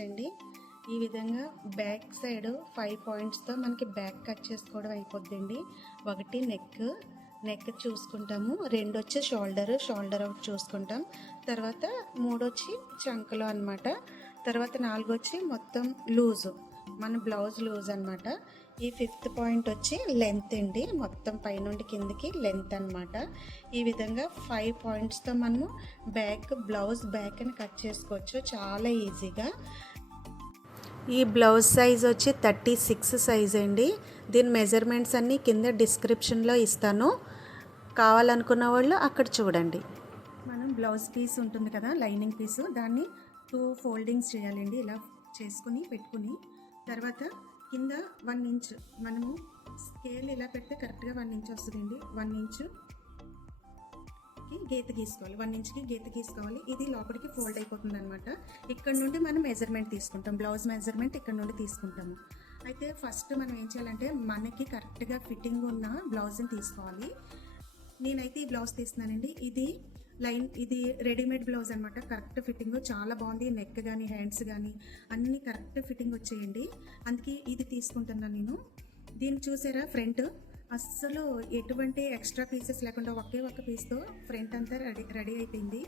అండి. ఈ విధంగా బ్యాక్ సైడ్ ఫైవ్ పాయింట్స్తో మనకి బ్యాక్ కట్ చేసుకోవడం అయిపోద్దండి. ఒకటి నెక్ నెక్ చూసుకుంటాము. రెండు వచ్చి షోల్డర్ షోల్డర్ ఒకటి చూసుకుంటాం. తర్వాత మూడు వచ్చి చంకలో అన్నమాట. తర్వాత నాలుగు వచ్చి మొత్తం లూజు మన బ్లౌజ్ లూజ్ అన్నమాట. ఈ ఫిఫ్త్ పాయింట్ వచ్చి లెంత్ అండి. మొత్తం పైనుండి కిందకి లెంత్ అన్నమాట. ఈ విధంగా ఫైవ్ పాయింట్స్తో మనము బ్యాక్ బ్లౌజ్ బ్యాక్ అని కట్ చేసుకోవచ్చు. చాలా ఈజీగా. ఈ బ్లౌజ్ సైజ్ వచ్చి థర్టీ సిక్స్ సైజ్ అండి. దీని మెజర్మెంట్స్ అన్నీ కింద డిస్క్రిప్షన్లో ఇస్తాను. కావాలనుకున్న వాళ్ళు అక్కడ చూడండి. మనం బ్లౌజ్ పీస్ ఉంటుంది కదా లైనింగ్ పీసు. దాన్ని టూ ఫోల్డింగ్స్ చేయాలండి. ఇలా చేసుకుని పెట్టుకుని. తర్వాత కింద వన్ ఇంచ్ మనము స్కేల్ ఇలా పెడితే కరెక్ట్గా వన్ ఇంచ్ వస్తుందండి. వన్ ఇంచుకి గీత గీసుకోవాలి. వన్ ఇంచ్కి గీత గీసుకోవాలి. ఇది లోపలికి ఫోల్డ్ అయిపోతుంది అనమాట ఇక్కడ నుండి మనం మెజర్మెంట్ తీసుకుంటాం. బ్లౌజ్ మెజర్మెంట్ ఇక్కడ నుండి తీసుకుంటాము. అయితే ఫస్ట్ మనం ఏం చేయాలంటే మనకి కరెక్ట్గా ఫిట్టింగ్ ఉన్న బ్లౌజ్ని తీసుకోవాలి. నేనైతే ఈ బ్లౌజ్ తీస్తున్నానండి. ఇది లైన్ ఇది రెడీమేడ్ బ్లౌజ్ అనమాట కరెక్ట్ ఫిట్టింగ్. చాలా బాగుంది. నెక్ కానీ హ్యాండ్స్ కానీ అన్ని కరెక్ట్ ఫిట్టింగ్ వచ్చేయండి. అందుకే ఇది తీసుకుంటున్నాను నేను. దీన్ని చూసారా ఫ్రంట్? అస్సలు ఎటువంటి ఎక్స్ట్రా పీసెస్ లేకుండా ఒకే ఒక పీస్తో ఫ్రంట్ అంతా రెడీ రెడీ అయిపోయింది.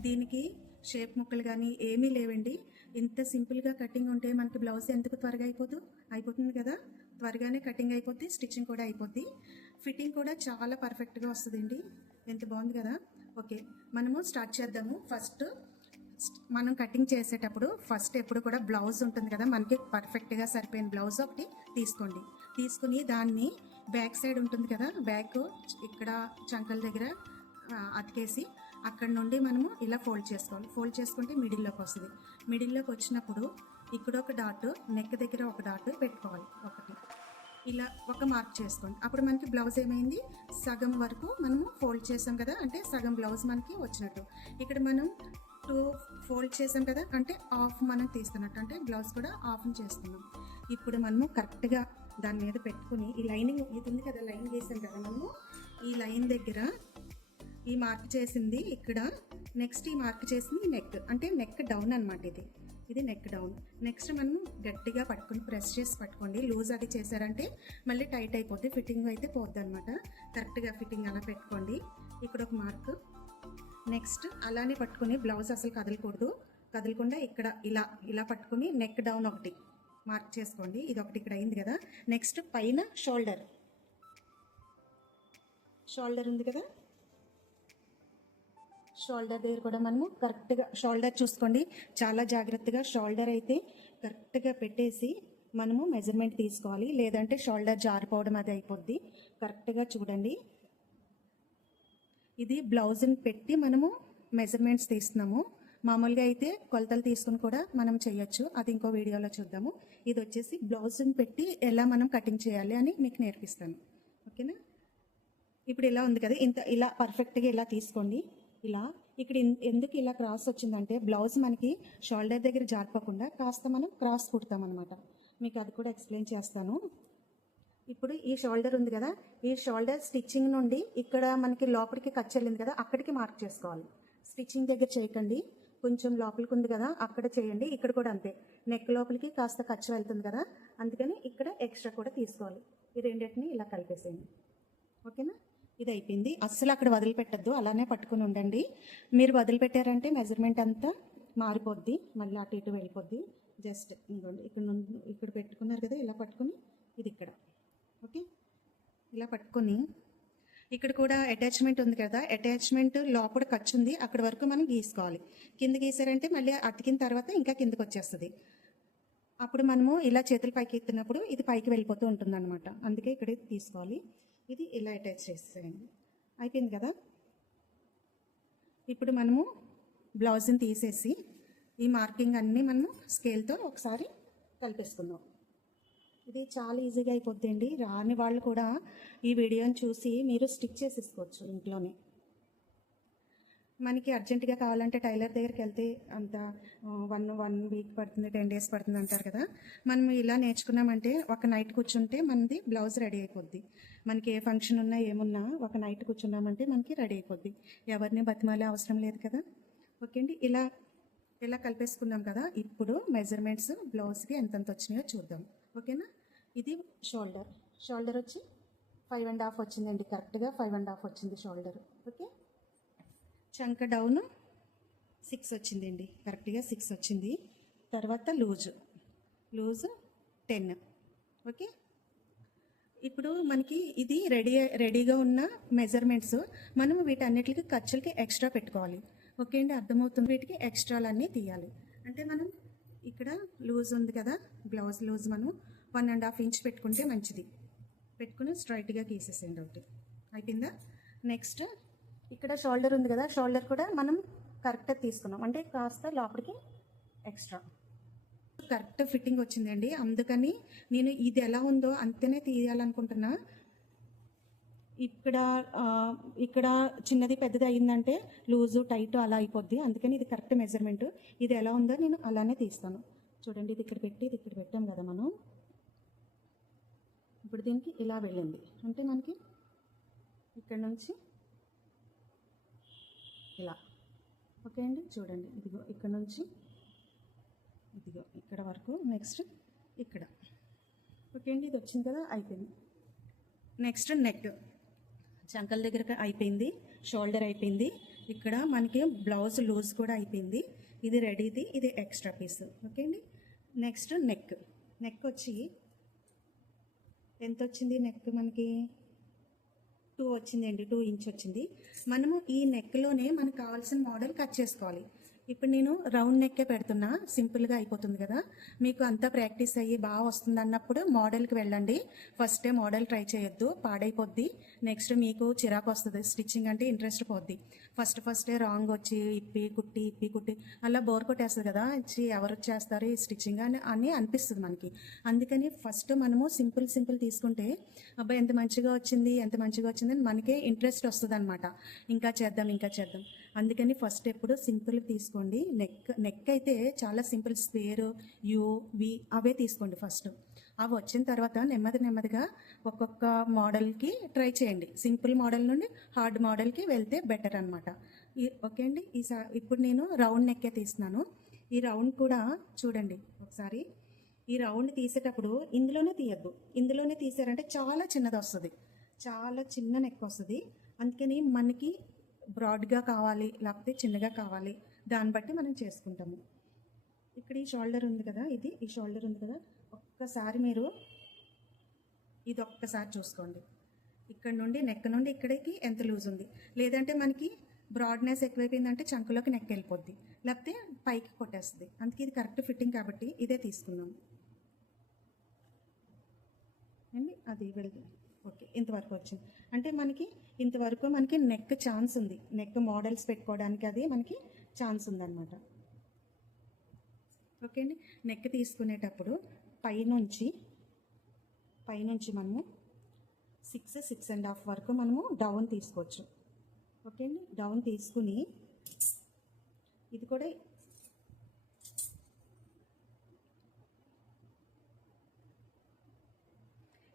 దీనికి షేప్ ముక్కలు కానీ ఏమీ లేవండి. ఇంత సింపుల్గా కటింగ్ ఉంటే మనకి బ్లౌజ్ ఎందుకు త్వరగా అయిపోదు? అయిపోతుంది కదా? త్వరగానే కటింగ్ అయిపోద్ది స్టిచ్చింగ్ కూడా అయిపోద్ది. ఫిట్టింగ్ కూడా చాలా పర్ఫెక్ట్గా వస్తుందండి. ఎంత బాగుంది కదా? ఓకే. మనము స్టార్ట్ చేద్దాము. ఫస్ట్ మనం కటింగ్ చేసేటప్పుడు ఫస్ట్ ఎప్పుడు కూడా బ్లౌజ్ ఉంటుంది కదా మనకి పర్ఫెక్ట్గా సరిపోయిన బ్లౌజ్ ఒకటి తీసుకోండి. తీసుకుని దాన్ని బ్యాక్ సైడ్ ఉంటుంది కదా బ్యాక్ ఇక్కడ చంకల దగ్గర అతికేసి అక్కడ నుండి మనము ఇలా ఫోల్డ్ చేసుకోవాలి. ఫోల్డ్ చేసుకుంటే మిడిల్లోకి వస్తుంది. మిడిల్లోకి వచ్చినప్పుడు ఇక్కడ ఒక డాట్ నెక్ దగ్గర ఒక డాట్ పెట్టుకోవాలి. ఒకటి. ఇలా ఒక మార్క్ చేసుకోండి. అప్పుడు మనకి బ్లౌజ్ ఏమైంది? సగం వరకు మనము ఫోల్డ్ చేసాం కదా అంటే సగం బ్లౌజ్ మనకి వచ్చినట్టు. ఇక్కడ మనం టూ ఫోల్డ్ చేసాం కదా అంటే ఆఫ్ మనం తీస్తున్నట్టు అంటే బ్లౌజ్ కూడా ఆఫ్ చేస్తున్నాం. ఇప్పుడు మనము కరెక్ట్గా దాని మీద పెట్టుకుని ఈ లైనింగ్ ఇది ఉంది కదా లైన్ వేసాం కదా మనము ఈ లైన్ దగ్గర ఈ మార్క్ చేసింది ఇక్కడ నెక్స్ట్ ఈ మార్క్ చేసింది నెక్ అంటే నెక్ డౌన్ అనమాట ఇది. ఇది నెక్ డౌన్ నెక్స్ట్ మనం గట్టిగా పట్టుకొని ప్రెస్ చేసి పట్టుకోండి. లూజ్ అది చేశారంటే మళ్ళీ టైట్ అయిపోతే ఫిట్టింగ్ అయితే పోద్ది అనమాట కరెక్ట్గా ఫిట్టింగ్ అలా పెట్టుకోండి. ఇక్కడ ఒక మార్క్ నెక్స్ట్ అలానే పట్టుకొని బ్లౌజ్ అసలు కదలకూడదు. కదలకుండా ఇక్కడ ఇలా ఇలా పట్టుకొని నెక్ డౌన్ ఒకటి మార్క్ చేసుకోండి. ఇది ఒకటి ఇక్కడ అయింది కదా. నెక్స్ట్ పైన షోల్డర్ షోల్డర్ ఉంది కదా? షోల్డర్ దగ్గర కూడా మనము కరెక్ట్గా షోల్డర్ చూసుకోండి. చాలా జాగ్రత్తగా షోల్డర్ అయితే కరెక్ట్గా పెట్టేసి మనము మెజర్మెంట్ తీసుకోవాలి. లేదంటే షోల్డర్ జారిపోవడం అది అయిపోద్ది. కరెక్ట్గా చూడండి. ఇది బ్లౌజ్ని పెట్టి మనము మెజర్మెంట్స్ తీస్తున్నాము. మామూలుగా అయితే కొలతలు తీసుకుని కూడా మనం చేయొచ్చు. అది ఇంకో వీడియోలో చూద్దాము. ఇది వచ్చేసి బ్లౌజ్ని పెట్టి ఎలా మనం కటింగ్ చేయాలి అని మీకు నేర్పిస్తాను. ఓకేనా ఇప్పుడు ఇలా ఉంది కదా. ఇంత ఇలా పర్ఫెక్ట్గా ఇలా తీసుకోండి. ఇలా ఇక్కడ ఎందుకు ఇలా క్రాస్ వచ్చిందంటే బ్లౌజ్ మనకి షోల్డర్ దగ్గర జారిపోకుండా కాస్త మనం క్రాస్ కుడతాం అనమాట మీకు అది కూడా ఎక్స్ప్లెయిన్ చేస్తాను. ఇప్పుడు ఈ షోల్డర్ ఉంది కదా ఈ షోల్డర్ స్టిచ్చింగ్ నుండి ఇక్కడ మనకి లోపలికి కట్ చెల్లింది కదా అక్కడికి మార్క్ చేసుకోవాలి. స్టిచ్చింగ్ దగ్గర చేయకండి. కొంచెం లోపలికి ఉంది కదా అక్కడ చేయండి. ఇక్కడ కూడా అంతే. నెక్ లోపలికి కాస్త ఖర్చు వెళ్తుంది కదా అందుకని ఇక్కడ ఎక్స్ట్రా కూడా తీసుకోవాలి. ఈ రెండింటిని ఇలా కలిపేసేయండి. ఓకేనా? ఇది అయిపోయింది అస్సలు అక్కడ వదిలిపెట్టద్దు. అలానే పట్టుకుని ఉండండి. మీరు వదిలిపెట్టారంటే మెజర్మెంట్ అంతా మారిపోద్ది. మళ్ళీ అటు ఇటు వెళ్ళిపోద్ది. జస్ట్ ఇంకోండి ఇక్కడ నుండి ఇక్కడ పెట్టుకున్నారు కదా ఇలా పట్టుకుని ఇది ఇక్కడ. ఓకే? ఇలా పట్టుకొని ఇక్కడ కూడా అటాచ్మెంట్ ఉంది కదా అటాచ్మెంట్ లోపల ఖర్చు ఉంది. అక్కడ వరకు మనం గీసుకోవాలి. కింద గీసారంటే మళ్ళీ అతికిన తర్వాత ఇంకా కిందకు వచ్చేస్తుంది. అప్పుడు మనము ఇలా చేతులు పైకి ఎత్తినప్పుడు ఇది పైకి వెళ్ళిపోతూ ఉంటుంది అనమాట అందుకే ఇక్కడ తీసుకోవాలి. ఇది ఇలా అటాచ్ చేసేయండి. అయిపోయింది కదా? ఇప్పుడు మనము బ్లౌజ్ని తీసేసి ఈ మార్కింగ్ అన్నీ మనము స్కేల్తో ఒకసారి కలిపేసుకుందాం. ఇది చాలా ఈజీగా అయిపోద్దండి. రాని వాళ్ళు కూడా ఈ వీడియోని చూసి మీరు స్టిక్ చేసేసుకోవచ్చు ఇంట్లోనే. మనకి అర్జెంటుగా కావాలంటే టైలర్ దగ్గరికి వెళ్తే అంత వన్ వన్ వీక్ పడుతుంది టెన్ డేస్ పడుతుంది అంటారు కదా. మనం ఇలా నేర్చుకున్నామంటే ఒక నైట్ కూర్చుంటే మనది బ్లౌజ్ రెడీ అయిపోద్ది. మనకి ఏ ఫంక్షన్ ఉన్నా ఏమున్నా ఒక నైట్ కూర్చున్నామంటే మనకి రెడీ అయిపోద్ది. ఎవరిని బతిమాలే అవసరం లేదు కదా. ఓకే అండి? ఇలా ఇలా కలిపేసుకున్నాం కదా. ఇప్పుడు మెజర్మెంట్స్ బ్లౌజ్కి ఎంతెంత వచ్చినాయో చూద్దాం. ఓకేనా ఇది షోల్డర్ షోల్డర్ వచ్చి ఫైవ్ అండ్ హాఫ్ వచ్చిందండి. కరెక్ట్గా ఫైవ్ అండ్ హాఫ్ వచ్చింది షోల్డర్ ఓకే చంక డౌన్ సిక్స్ వచ్చిందండి. కరెక్ట్గా సిక్స్ వచ్చింది. తర్వాత లూజు. Loose ten. ఓకే? ఇప్పుడు మనకి ఇది రెడీ రెడీగా ఉన్న మెజర్మెంట్స్. మనం వీటన్నిటికి ఖర్చులకి ఎక్స్ట్రా పెట్టుకోవాలి. ఓకే అండి? అర్థమవుతుంది. వీటికి ఎక్స్ట్రాలన్నీ తీయాలి. అంటే మనం ఇక్కడ లూజ్ ఉంది కదా? బ్లౌజ్ లూజ్ మనం వన్ అండ్ హాఫ్ ఇంచ్ పెట్టుకుంటే మంచిది. పెట్టుకుని స్ట్రైట్గా గీసేసేయండి ఒకటి. అయిపోయిందా? నెక్స్ట్ ఇక్కడ షోల్డర్ ఉంది కదా షోల్డర్ కూడా మనం కరెక్ట్గా తీసుకున్నాం. అంటే కాస్త లోపలికి ఎక్స్ట్రా కరెక్ట్ ఫిట్టింగ్ వచ్చిందండి. అందుకని నేను ఇది ఎలా ఉందో అంతనే తీయాలనుకుంటున్నా. ఇక్కడ ఇక్కడ చిన్నది పెద్దది అయిందంటే లూజు టైట్ అలా అయిపోద్ది. అందుకని ఇది కరెక్ట్ మెజర్మెంట్ ఇది ఎలా ఉందో నేను అలానే తీస్తాను. చూడండి ఇది ఇక్కడ పెట్టి ఇది ఇక్కడ పెట్టాం కదా మనం. ఇప్పుడు దీనికి ఇలా వెళ్ళింది. అంటే మనకి ఇక్కడ నుంచి ఇలా. ఓకే అండి చూడండి. ఇదిగో ఇక్కడ నుంచి ఇదిగో ఇక్కడ వరకు నెక్స్ట్ ఇక్కడ. ఓకే అండి ఇది వచ్చింది కదా అయిపోయింది. Next neck. చంకల దగ్గర అయిపోయింది షోల్డర్ అయిపోయింది. ఇక్కడ మనకి బ్లౌజ్ లూజ్ కూడా అయిపోయింది. ఇది రెడీది ఇది ఎక్స్ట్రా పీస్. ఓకే అండి నెక్స్ట్ నెక్. నెక్ వచ్చి ఎంత వచ్చింది నెక్ మనకి? టూ వచ్చిందండి టూ ఇంచ్ వచ్చింది. మనము ఈ నెక్లోనే మనకు కావాల్సిన మోడల్ కట్ చేసుకోవాలి. ఇప్పుడు నేను రౌండ్ నెక్కే పెడుతున్నా. సింపుల్గా అయిపోతుంది కదా. మీకు అంతా ప్రాక్టీస్ అయ్యి బాగా వస్తుంది అన్నప్పుడు మోడల్కి వెళ్ళండి. ఫస్టే మోడల్ ట్రై చేయొద్దు. పాడైపోద్ది. నెక్స్ట్ మీకు చిరాకు వస్తుంది. స్టిచ్చింగ్ అంటే ఇంట్రెస్ట్ పోద్ది. ఫస్ట్ ఫస్టే రాంగ్ వచ్చి ఇప్పి కుట్టి ఇప్పి కుట్టి అలా బోర్ కొట్టేస్తుంది కదా. ఇచ్చి ఎవరు చేస్తారు ఈ స్టిచ్చింగ్ అని అని అనిపిస్తుంది మనకి. అందుకని ఫస్ట్ మనము సింపుల్ సింపుల్ తీసుకుంటే అబ్బాయి ఎంత మంచిగా వచ్చింది ఎంత మంచిగా వచ్చింది అని మనకే ఇంట్రెస్ట్ వస్తుంది ఇంకా చేద్దాం ఇంకా చేద్దాం. అందుకని ఫస్ట్ ఎప్పుడు సింపుల్ తీసుకోండి. నెక్ నెక్ అయితే చాలా సింపుల్ స్క్వేర్ యూ వి అవే తీసుకోండి ఫస్ట్. అవి వచ్చిన తర్వాత నెమ్మది నెమ్మదిగా ఒక్కొక్క మోడల్కి ట్రై చేయండి. సింపుల్ మోడల్ నుండి హార్డ్ మోడల్కి వెళ్తే బెటర్ అనమాట ఓకే అండి? ఈ ఇప్పుడు నేను రౌండ్ నెక్కే తీస్తున్నాను. ఈ రౌండ్ కూడా చూడండి ఒకసారి. ఈ రౌండ్ తీసేటప్పుడు ఇందులోనే తీయద్దు. ఇందులోనే తీసారంటే చాలా చిన్నది వస్తుంది. చాలా చిన్న నెక్ వస్తుంది. అందుకని మనకి బ్రాడ్గా కావాలి లేకపోతే చిన్నగా కావాలి దాన్ని బట్టి మనం చేసుకుంటాము. ఇక్కడ ఈ షోల్డర్ ఉంది కదా ఇది ఈ షోల్డర్ ఉంది కదా ఒక్కసారి మీరు ఇది ఒక్కసారి చూసుకోండి. ఇక్కడ నుండి నెక్ నుండి ఇక్కడికి ఎంత లూజ్ ఉంది? లేదంటే మనకి బ్రాడ్నెస్ ఎక్కువైపోయిందంటే చంకులోకి నెక్ వెళ్ళిపోద్ది. లేకపోతే పైకి కొట్టేస్తుంది. అందుకే ఇది కరెక్ట్ ఫిట్టింగ్ కాబట్టి ఇదే తీసుకున్నాం అండి అది వెళ్ళి ఓకే ఇంతవరకు వచ్చింది. అంటే మనకి ఇంతవరకు మనకి నెక్ ఛాన్స్ ఉంది. నెక్ మోడల్స్ పెట్టుకోవడానికి అది మనకి ఛాన్స్ ఉందన్నమాట ఓకే అండి. నెక్ తీసుకునేటప్పుడు పైనుంచి పైనుంచి మనము సిక్స్ సిక్స్ అండ్ హాఫ్ వరకు మనము డౌన్ తీసుకోవచ్చు. ఓకే అండి. డౌన్ తీసుకుని ఇది కూడా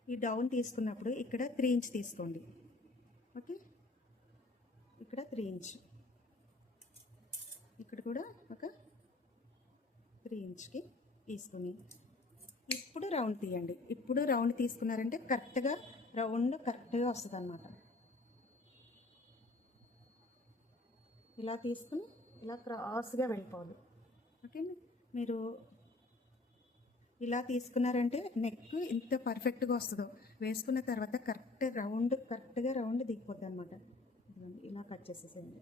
ఈ డౌన్ తీసుకున్నప్పుడు ఇక్కడ త్రీ ఇంచ్ తీసుకోండి. ఓకే? ఇక్కడ త్రీ ఇంచ్. ఇక్కడ కూడా ఒక త్రీ ఇంచ్కి తీసుకుని ఇప్పుడు రౌండ్ తీయండి. ఇప్పుడు రౌండ్ తీసుకున్నారంటే కరెక్ట్గా రౌండ్ కరెక్ట్గా వస్తుంది అనమాట ఇలా తీసుకుని ఇలా క్రాస్గా వెళ్ళిపోవాలి. ఓకే మీరు ఇలా తీసుకున్నారంటే నెక్ ఇంత పర్ఫెక్ట్గా వస్తుందో వేసుకున్న తర్వాత కరెక్ట్ రౌండ్ కరెక్ట్గా రౌండ్ దిగిపోద్ది అనమాట ఇలా కట్ చేసేసేయండి.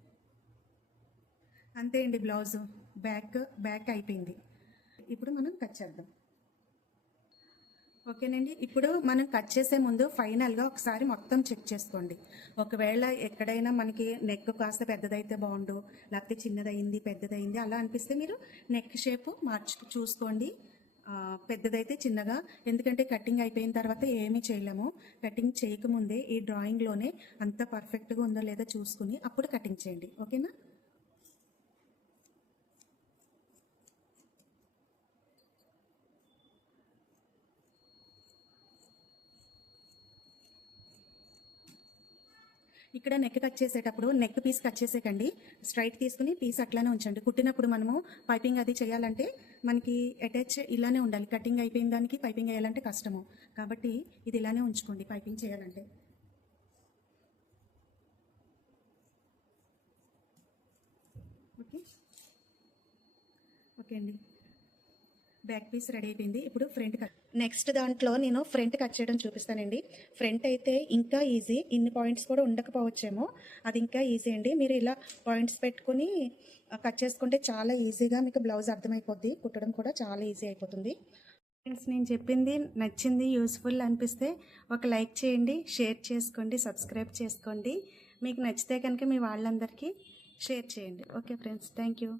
అంతే అండి బ్లౌజ్. బ్యాక్ బ్యాక్ అయిపోయింది. ఇప్పుడు మనం కట్ చేద్దాం. ఓకేనండి? ఇప్పుడు మనం కట్ చేసే ముందు ఫైనల్గా ఒకసారి మొత్తం చెక్ చేసుకోండి. ఒకవేళ ఎక్కడైనా మనకి నెక్ కాస్త పెద్దదైతే బాగుండు లేకపోతే చిన్నదైంది పెద్దదైంది అలా అనిపిస్తే మీరు నెక్ షేప్ మార్చు చూసుకోండి. పెద్దదైతే చిన్నగా. ఎందుకంటే కటింగ్ అయిపోయిన తర్వాత ఏమీ చేయలేము. కటింగ్ చేయకముందే ఈ డ్రాయింగ్లోనే అంత పర్ఫెక్ట్గా ఉందో లేదో చూసుకుని అప్పుడు కటింగ్ చేయండి. ఓకేనా? ఇక్కడ నెక్ కట్ చేసేటప్పుడు నెక్ పీస్ కట్ చేసేకండి. స్ట్రైట్ తీసుకుని పీస్ అట్లానే ఉంచండి. కుట్టినప్పుడు మనము పైపింగ్ అది చేయాలంటే మనకి అటాచ్ ఇలానే ఉండాలి. కటింగ్ అయిపోయిన దానికి పైపింగ్ వేయాలంటే కష్టము. కాబట్టి ఇది ఇలానే ఉంచుకోండి పైపింగ్ చేయాలంటే. ఓకే ఓకే అండి. బ్యాక్ పీస్ రెడీ అయిపోయింది. ఇప్పుడు ఫ్రంట్ కట్ నెక్స్ట్ దాంట్లో నేను ఫ్రంట్ కట్ చేయడం చూపిస్తానండి. ఫ్రంట్ అయితే ఇంకా ఈజీ ఇన్ని పాయింట్స్ కూడా ఉండకపోవచ్చేమో. అది ఇంకా ఈజీ అండి. మీరు ఇలా పాయింట్స్ పెట్టుకుని కట్ చేసుకుంటే చాలా ఈజీగా మీకు బ్లౌజ్ అర్థమైపోద్ది. కుట్టడం కూడా చాలా ఈజీ అయిపోతుంది. ఫ్రెండ్స్ నేను చెప్పింది నచ్చింది యూస్ఫుల్ అనిపిస్తే ఒక లైక్ చేయండి షేర్ చేసుకోండి సబ్స్క్రైబ్ చేసుకోండి. మీకు నచ్చితే కనుక మీ వాళ్ళందరికీ షేర్ చేయండి. Okay friends thank you